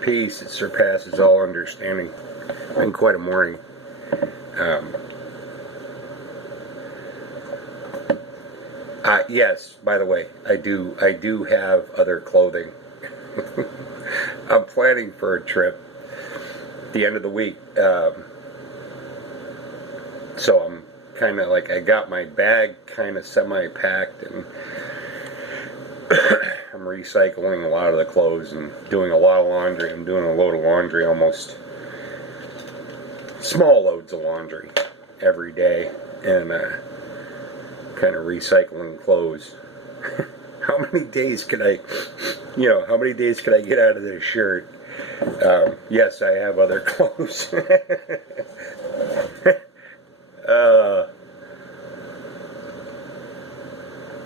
peace that surpasses all understanding. Been quite a morning. Yes, by the way, I do have other clothing. I'm planning for a trip at the end of the week. So I'm kind of like, I got my bag kind of semi-packed, and I'm recycling a lot of the clothes and doing a lot of laundry. I'm doing a load of laundry, almost small loads of laundry every day, and kind of recycling clothes. How many days can I get out of this shirt? Yes, I have other clothes.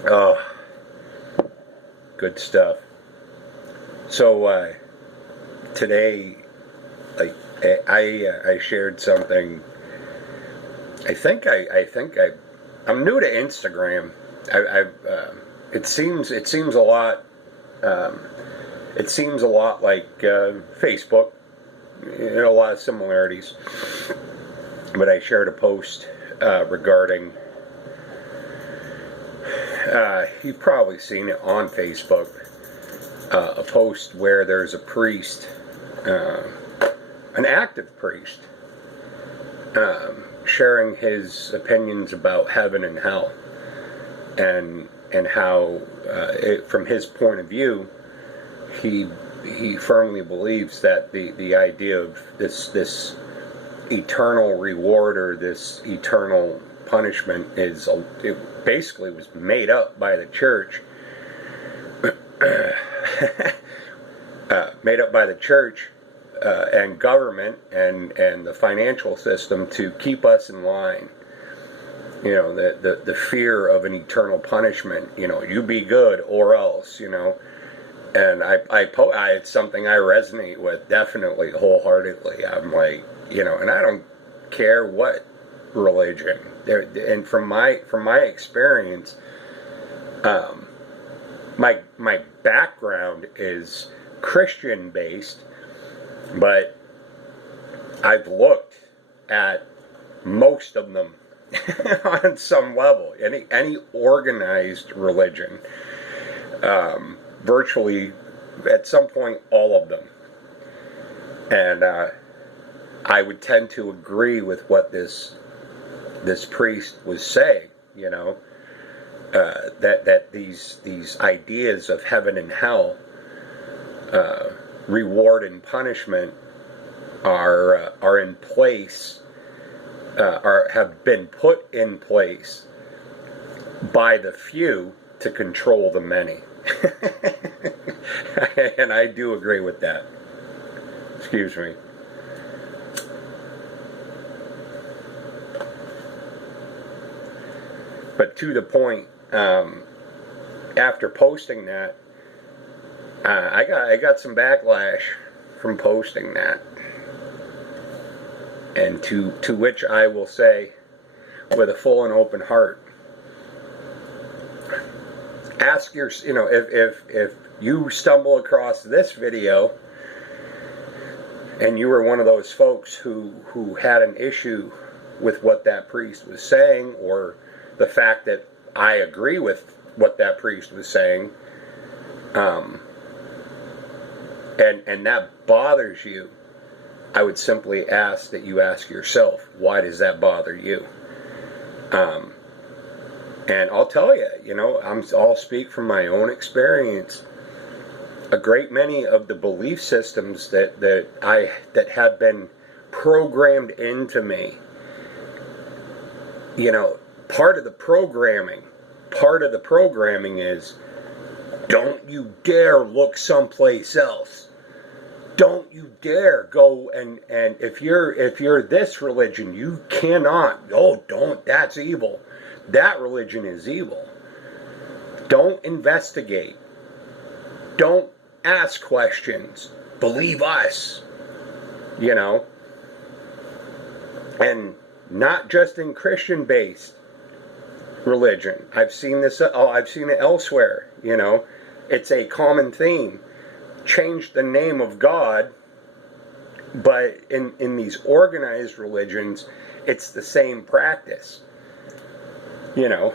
Oh, good stuff. So today, like I shared something. I'm new to Instagram. It seems a lot. It seems a lot like Facebook. A lot of similarities. But I shared a post regarding. You've probably seen it on Facebook. A post where there's a priest, an active priest, sharing his opinions about heaven and hell, and how, from his point of view, he firmly believes that the idea of this eternal reward or this eternal punishment it basically was made up by the church. Made up by the church and government and the financial system to keep us in line. The fear of an eternal punishment. You be good or else. And it's something I resonate with definitely wholeheartedly. I'm like, and I don't care what religion. And from my experience, my background is Christian based, but I've looked at most of them on some level. Any organized religion, virtually at some point all of them, and I would tend to agree with what this priest was saying. That these ideas of heaven and hell, reward and punishment, are in place, have been put in place by the few to control the many. And I do agree with that. Excuse me. But to the point, after posting that, I got some backlash from posting that, and to which I will say, with a full and open heart, ask if you stumble across this video and you were one of those folks who had an issue with what that priest was saying, or the fact that I agree with what that priest was saying, and that bothers you, I would simply ask that you ask yourself, why does that bother you? And I'll tell you, I'll speak from my own experience. A great many of the belief systems that have been programmed into me, part of the programming is, don't you dare look someplace else. Don't you dare go and if you're this religion, you cannot. Oh, don't. That's evil. That religion is evil. Don't investigate. Don't ask questions. Believe us. And not just in Christian-based religion. I've seen it elsewhere. It's a common theme. Change the name of God But in these organized religions, it's the same practice, you know.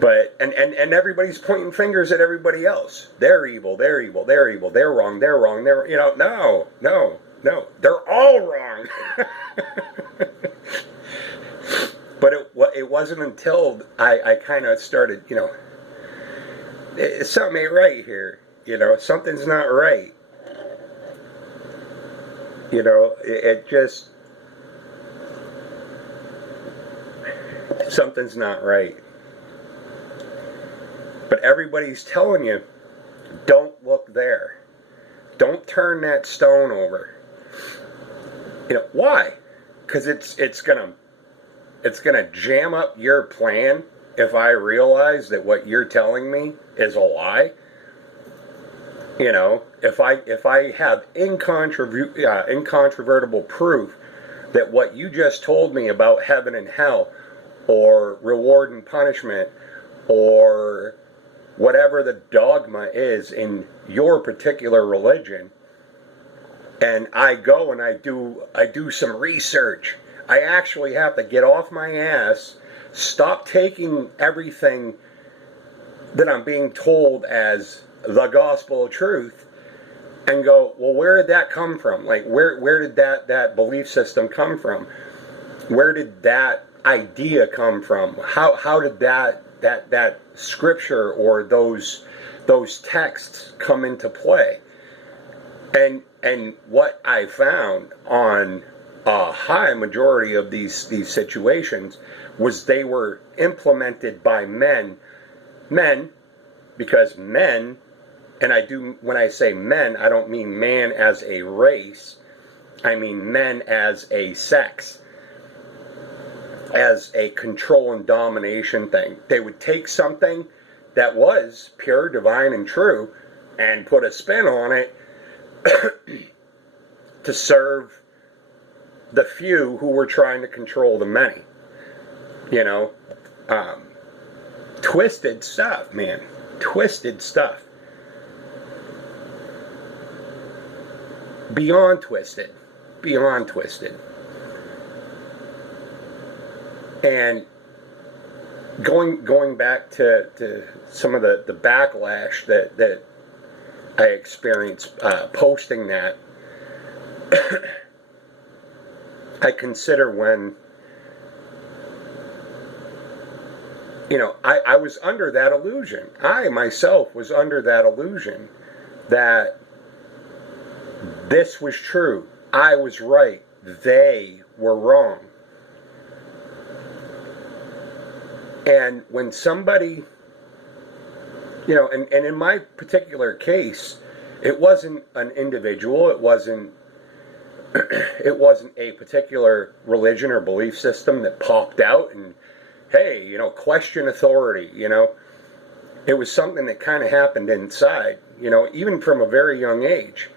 But and everybody's pointing fingers at everybody else. They're evil. They're evil. They're evil. They're wrong. They're wrong. They're, you know, no. They're all wrong. But it wasn't until I kind of started, you know, something ain't right here. You know, something's not right. You know, it just, something's not right. But everybody's telling you, don't look there. Don't turn that stone over. You know, why? Because it's gonna jam up your plan if I realize that what you're telling me is a lie. You know, if I have incontrovertible proof that what you just told me about heaven and hell, or reward and punishment, or whatever the dogma is in your particular religion, and I go and I do some research, I actually have to get off my ass, stop taking everything that I'm being told as the gospel of truth, and go, well, where did that come from? Like, where did that belief system come from? Where did that idea come from? How did that scripture or those texts come into play? And what I found on a high majority of these situations was they were implemented by men, because men, and when I say men, I don't mean man as a race, I mean men as a sex, as a control and domination thing. They would take something that was pure, divine, and true and put a spin on it to serve the few who were trying to control the many. You know, twisted stuff, man. Twisted stuff. Beyond twisted. Beyond twisted. And going back to some of the backlash that I experienced posting that, I consider when, you know, I was under that illusion. I myself was under that illusion that this was true. I was right. They were wrong. And when somebody, you know, and in my particular case, it wasn't an individual, it wasn't a particular religion or belief system that popped out and, hey, you know, question authority, you know. It was something that kind of happened inside, you know, even from a very young age.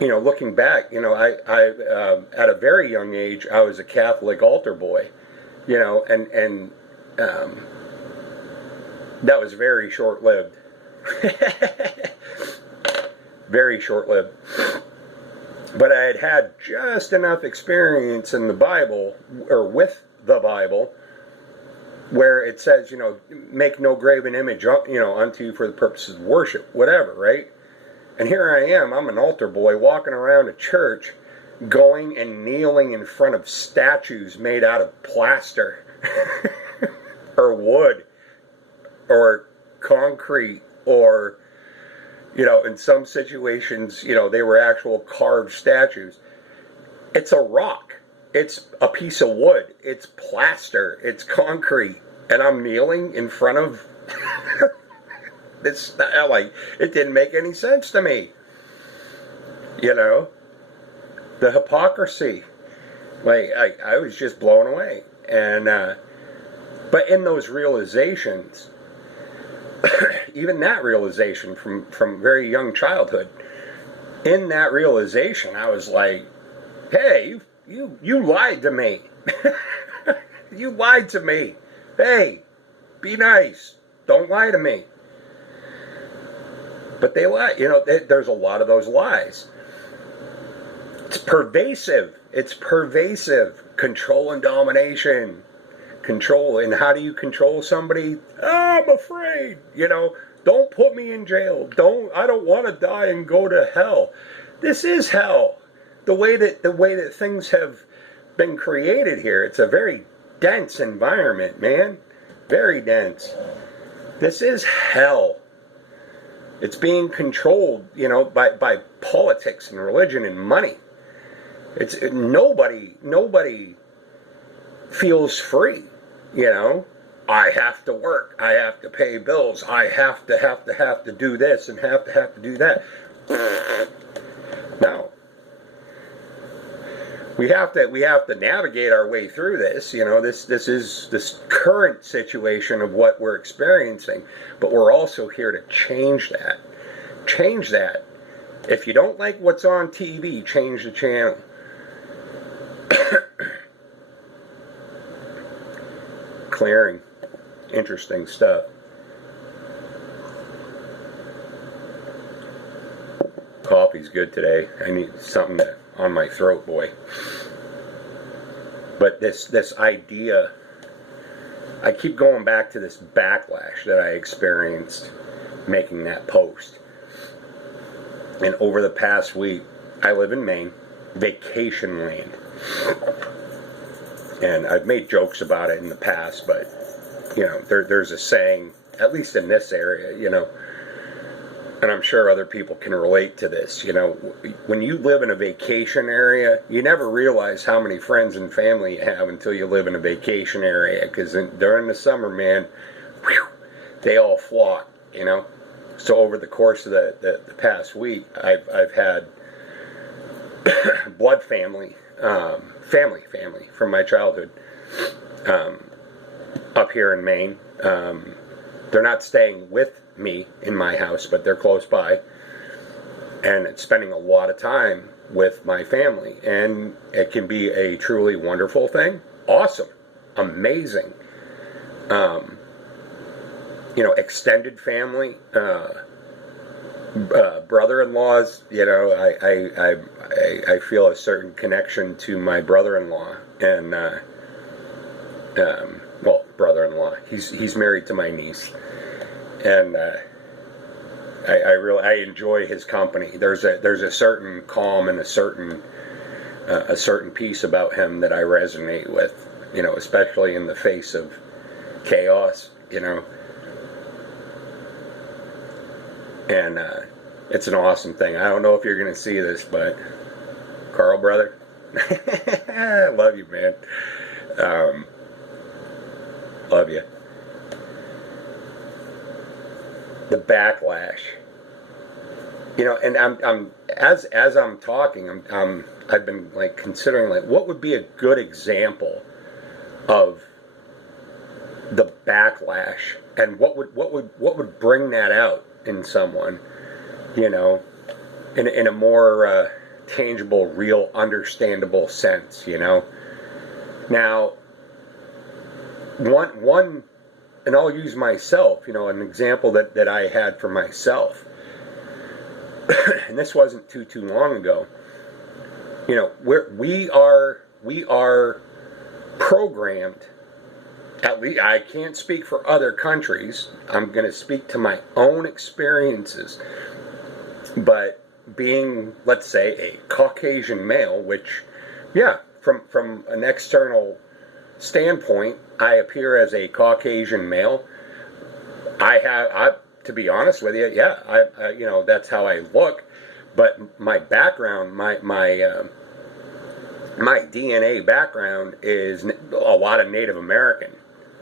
You know, looking back, you know, I at a very young age, I was a Catholic altar boy, you know, and that was very short-lived. Very short-lived. But I had just enough experience in the Bible, or with the Bible, where it says, you know, make no graven image, you know, unto you for the purposes of worship, whatever, right? And here I am, I'm an altar boy walking around a church, going and kneeling in front of statues made out of plaster, or wood, or concrete, or, you know, in some situations, you know, they were actual carved statues. It's a rock. It's a piece of wood. It's plaster. It's concrete. And I'm kneeling in front of this, like, it didn't make any sense to me. You know? The hypocrisy. Like, I was just blown away. And, but in those realizations, even that realization from very young childhood, in that realization, I was like, hey, you lied to me. You lied to me. Hey, be nice. Don't lie to me. But they lie. You know, there's a lot of those lies. It's pervasive. It's pervasive. Control and domination. Control. And how do you control somebody? Oh, I'm afraid. Don't put me in jail. I don't want to die and go to hell. This is hell. The way that things have been created here, it's a very dense environment, man. Very dense. This is hell. It's being controlled, by politics and religion and money. It's nobody feels free, I have to work. I have to pay bills. I have to do this and have to do that. No. We have to navigate our way through this. This is this current situation of what we're experiencing, but we're also here to change that. Change that. If you don't like what's on TV, change the channel. Clearing. Interesting stuff. Coffee's good today. I need something on my throat, boy. But this idea, I keep going back to this backlash that I experienced making that post. And over the past week, I live in Maine, vacation land. And I've made jokes about it in the past, but, there's a saying, at least in this area, and I'm sure other people can relate to this, when you live in a vacation area, you never realize how many friends and family you have until you live in a vacation area, because during the summer, man, they all flock, So over the course of the past week, I've had blood family from my childhood up here in Maine. They're not staying with me in my house, but they're close by, and spending a lot of time with my family, and it can be a truly wonderful thing. Awesome, amazing. Extended family, brother-in-laws. I feel a certain connection to my brother-in-law, and brother-in-law. He's married to my niece, and I enjoy his company. There's a certain calm and a certain peace about him that I resonate with. Especially in the face of chaos. And it's an awesome thing. I don't know if you're going to see this, but Carl, brother, I love you, man. Love you. The backlash, and I'm as I'm talking, I've been considering what would be a good example of the backlash, and what would bring that out in someone, in a more tangible, real, understandable sense, Now, one, and I'll use myself, an example that I had for myself, and this wasn't too long ago. We are programmed. At least I can't speak for other countries. I'm going to speak to my own experiences. But being, let's say, a Caucasian male, which, from an external standpoint, I appear as a Caucasian male. To be honest with you, I that's how I look. But my background, my DNA background is a lot of Native American.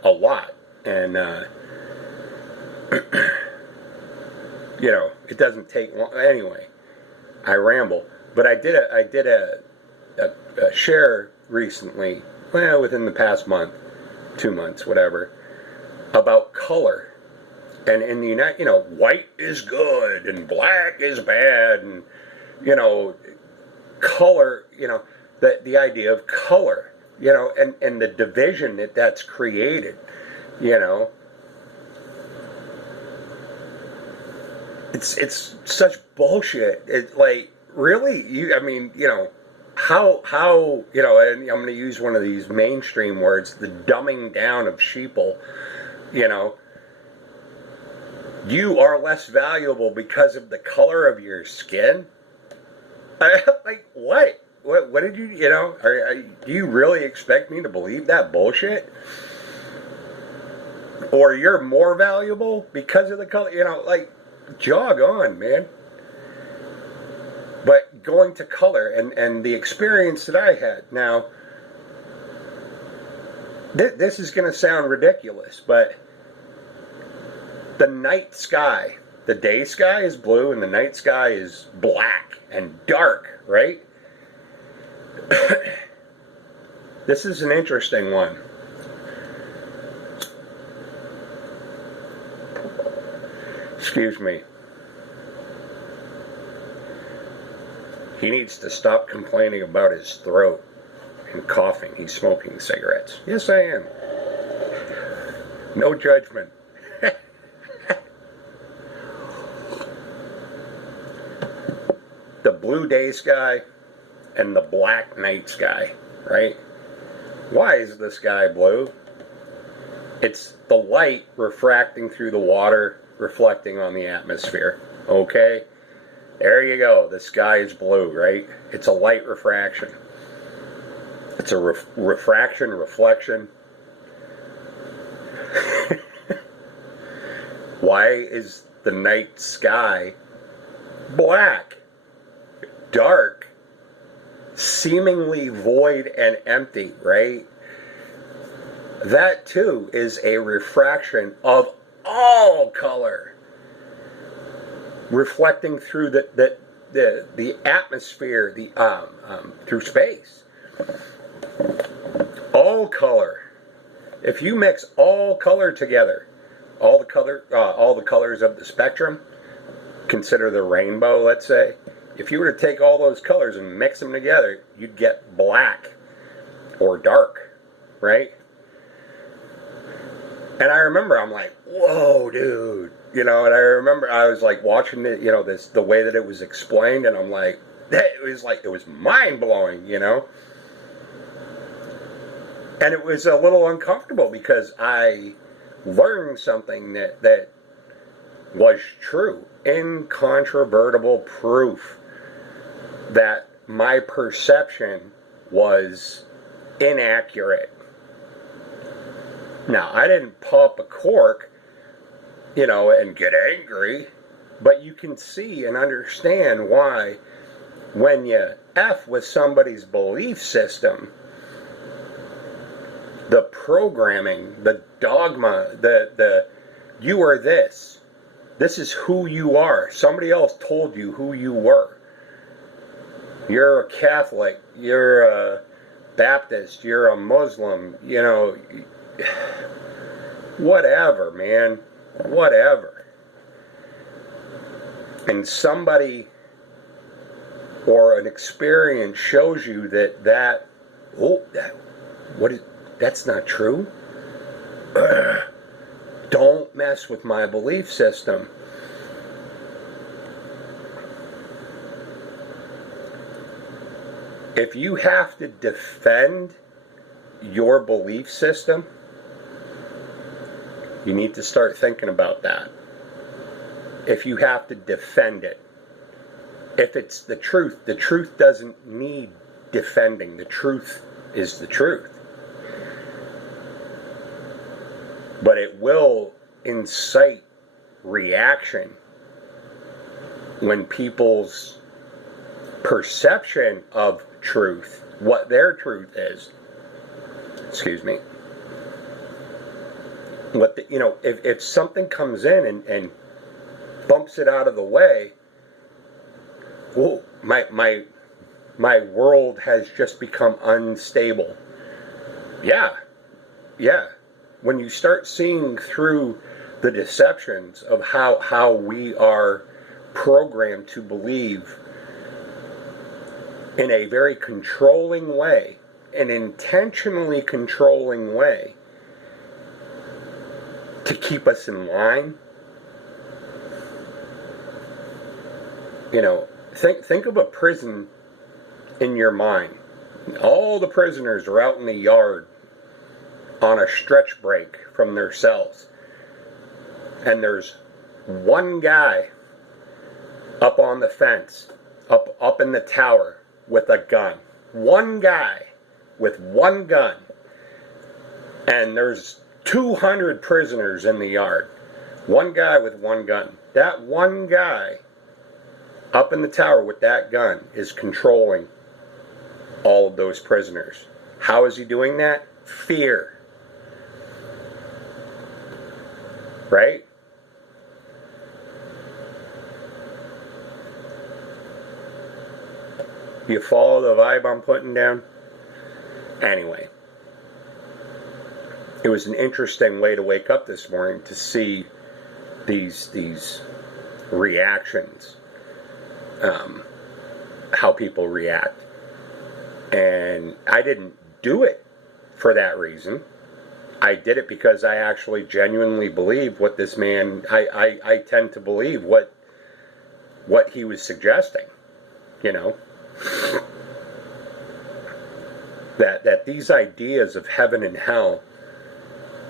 A lot. And, it doesn't take long. Anyway, I ramble. But I did a share recently, within the past month, 2 months, whatever, about color. And in the white is good and black is bad, and, color, the idea of color. And the division that's created, It's such bullshit. It's really, how you know, and I'm going to use one of these mainstream words, the dumbing down of sheeple, you know, you are less valuable because of the color of your skin. Like, what? What did you, you know, do you really expect me to believe that bullshit? Or you're more valuable because of the color, you know, like, jog on, man. But going to color and the experience that I had, now, this is going to sound ridiculous, but the night sky, the day sky is blue and the night sky is black and dark, right? This is an interesting one. Excuse me. He needs to stop complaining about his throat and coughing. He's smoking cigarettes. Yes, I am. No judgment. The blue day sky and the black night sky, right? Why is the sky blue? It's the light refracting through the water, reflecting on the atmosphere. Okay? There you go. The sky is blue, right? It's a light refraction. It's a refraction, reflection. Why is the night sky black, dark, seemingly void and empty, right? That too is a refraction of all color, reflecting through the atmosphere, through space. All color. If you mix all color together, all the colors of the spectrum, consider the rainbow, let's say. If you were to take all those colors and mix them together, you'd get black or dark, right? And I remember I'm like, whoa, dude. You know, and I remember I was like watching it, you know, the way that it was explained, and I'm like, it was mind blowing, you know? And it was a little uncomfortable because I learned something that was true, incontrovertible proof that my perception was inaccurate. Now, I didn't pop a cork, you know, and get angry, but you can see and understand why when you F with somebody's belief system, the programming, the dogma, the you are this. This is who you are. Somebody else told you who you were. You're a Catholic. You're a Baptist. You're a Muslim. You know, whatever, man. Whatever. And somebody or an experience shows you that's not true. Don't mess with my belief system. If you have to defend your belief system, you need to start thinking about that. If you have to defend it. If it's the truth doesn't need defending. The truth is the truth. But it will incite reaction when people's perception of truth, what their truth is, if something comes in and bumps it out of the way, well, my world has just become unstable. Yeah. When you start seeing through the deceptions of how we are programmed to believe in a very controlling way, an intentionally controlling way, to keep us in line. You know, think of a prison in your mind. All the prisoners are out in the yard on a stretch break from their cells. And there's one guy up on the fence, up in the tower with a gun. One guy with one gun. And there's 200 prisoners in the yard. One guy with one gun. That one guy up in the tower with that gun is controlling all of those prisoners. How is he doing that? Fear. Right? You follow the vibe I'm putting down? Anyway. It was an interesting way to wake up this morning to see these reactions, how people react. And I didn't do it for that reason. I did it because I actually genuinely believe what this man, I tend to believe what he was suggesting, you know. That these ideas of heaven and hell,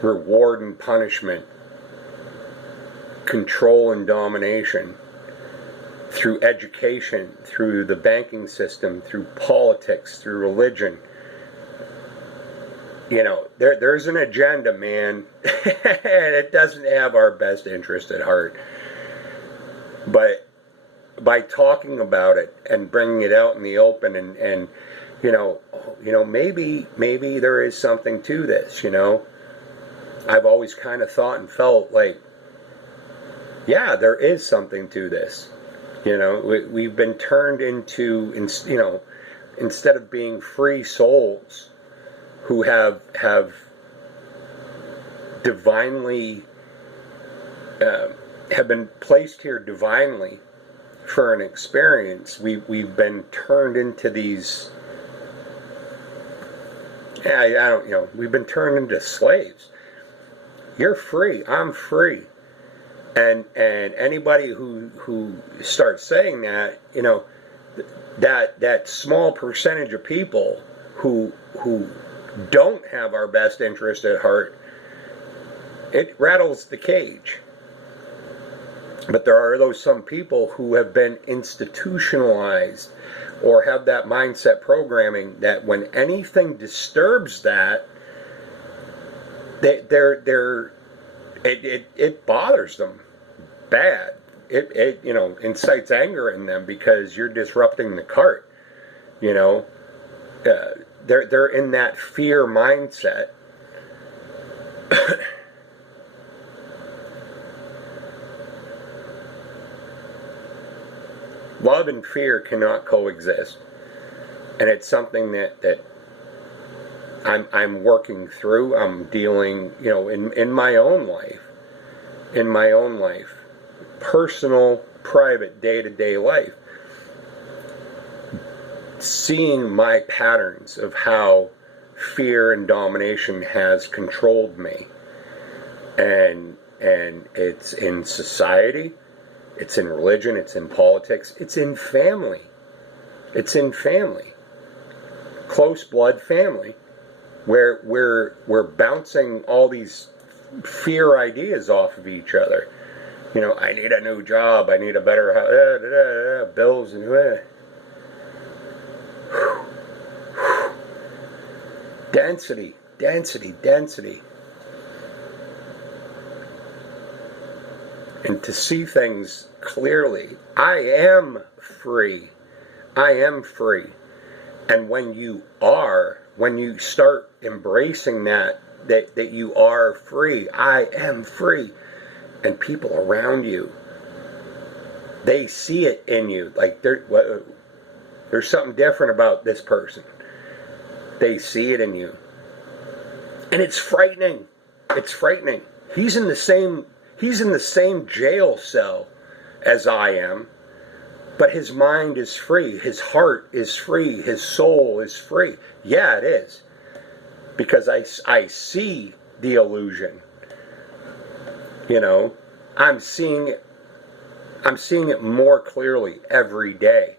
reward and punishment, control and domination, through education, through the banking system, through politics, through religion. You know, there's an agenda, man, and it doesn't have our best interest at heart. But by talking about it and bringing it out in the open and you know, maybe there is something to this, you know. I've always kind of thought and felt like, yeah, there is something to this. You know, we've been turned into, you know, instead of being free souls who have divinely, have been placed here divinely for an experience, we've been turned into these, I don't, you know, we've been turned into slaves. You're free. I'm free. And anybody who starts saying that, you know, that small percentage of people who don't have our best interest at heart, it rattles the cage. But there are those some people who have been institutionalized or have that mindset programming that when anything disturbs that, it bothers them bad. It you know, incites anger in them because you're disrupting the cart. You know, they're in that fear mindset. Love and fear cannot coexist, and it's something that I'm working through. I'm dealing, you know, in my own life, personal, private, day-to-day life, seeing my patterns of how fear and domination has controlled me, and it's in society, it's in religion, it's in politics, it's in family, close blood family. Where we're bouncing all these fear ideas off of each other. You know, I need a new job, I need a better house, bills and density. And to see things clearly, I am free. And when you start embracing that you are free, I am free, and people around you, they see it in you, like there's something different about this person. They see it in you, and it's frightening. He's in the same jail cell as I am, but his mind is free, his heart is free, his soul is free. Yeah, it is. Because I see the illusion. You know, I'm seeing it more clearly every day.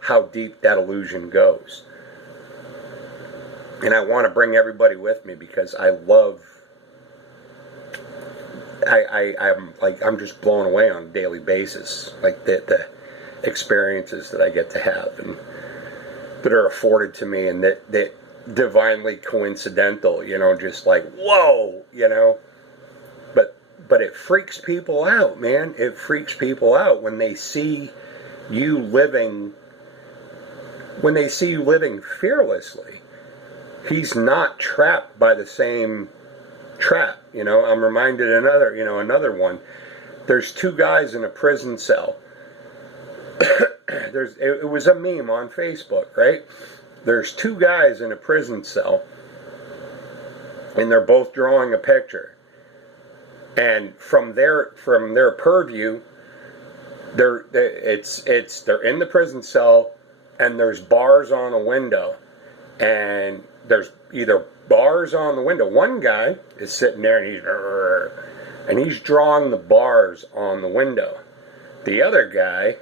how deep that illusion goes. And I want to bring everybody with me because I love, I'm just blown away on a daily basis, like the experiences that I get to have and that are afforded to me, and that divinely coincidental, just like, whoa, but it freaks people out, man. It freaks people out when they see you living fearlessly. He's not trapped by the same trap. I'm reminded another one. There's two guys in a prison cell. It was a meme on Facebook, right? There's two guys in a prison cell, and they're both drawing a picture. And from their purview, they're in the prison cell, and there's bars on a window, and there's either bars on the window. One guy is sitting there and he's drawing the bars on the window. The other guy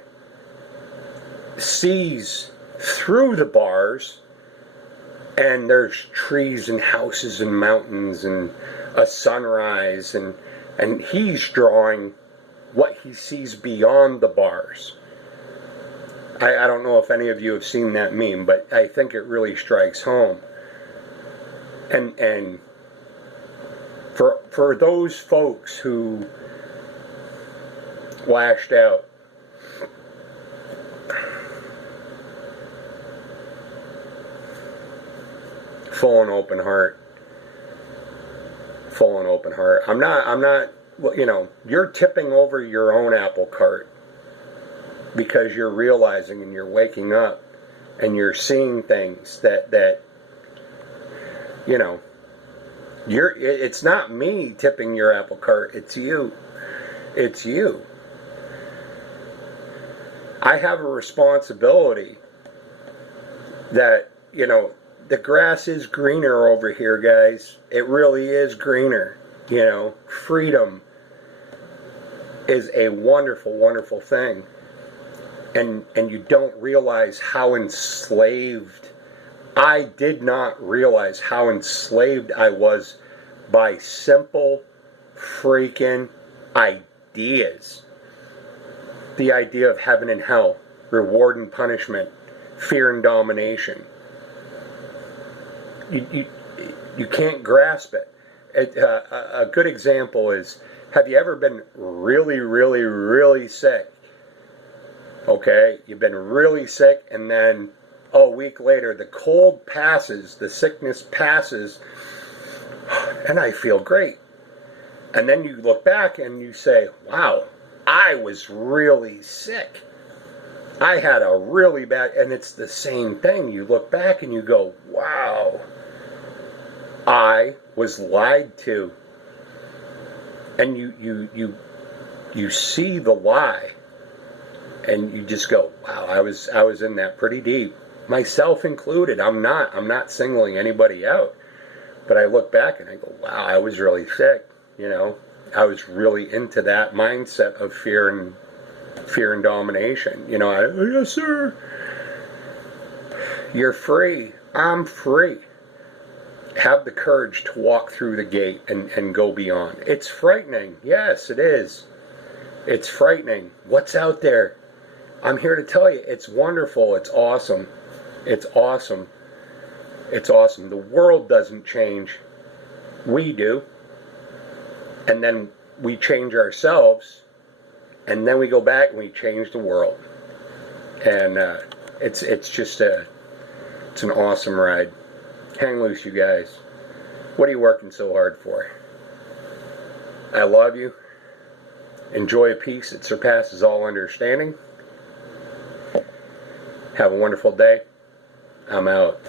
sees through the bars, and there's trees and houses and mountains and a sunrise, and he's drawing what he sees beyond the bars. I don't know if any of you have seen that meme, but I think it really strikes home. And for those folks who lashed out, full and open heart. I'm not, you're tipping over your own apple cart because you're realizing and you're waking up and you're seeing things that it's not me tipping your apple cart, it's you. I have a responsibility that, the grass is greener over here, guys. It really is greener. Freedom is a wonderful, wonderful thing. And you don't realize how enslaved. I did not realize how enslaved I was by simple freaking ideas. The idea of heaven and hell, reward and punishment, fear and domination. You can't grasp it. A good example is, have you ever been really, really, really sick? Okay, you've been really sick, and then a week later the cold passes, the sickness passes, and I feel great. And then you look back and you say, wow, I was really sick. I had a really bad, and it's the same thing. You look back and you go, wow, I was lied to. And you see the lie, and you just go, wow, I was in that pretty deep, myself included. I'm not singling anybody out, but I look back and I go, wow, I was really sick. I was really into that mindset of fear and domination. Yes, sir. You're free. I'm free. Have the courage to walk through the gate and go beyond. It's frightening. Yes, it is. It's frightening. What's out there? I'm here to tell you, it's wonderful. It's awesome. It's awesome. It's awesome. The world doesn't change. We do. And then we change ourselves. And then we go back and we change the world. And it's an awesome ride. Hang loose, you guys. What are you working so hard for? I love you. Enjoy a peace that surpasses all understanding. Have a wonderful day. I'm out.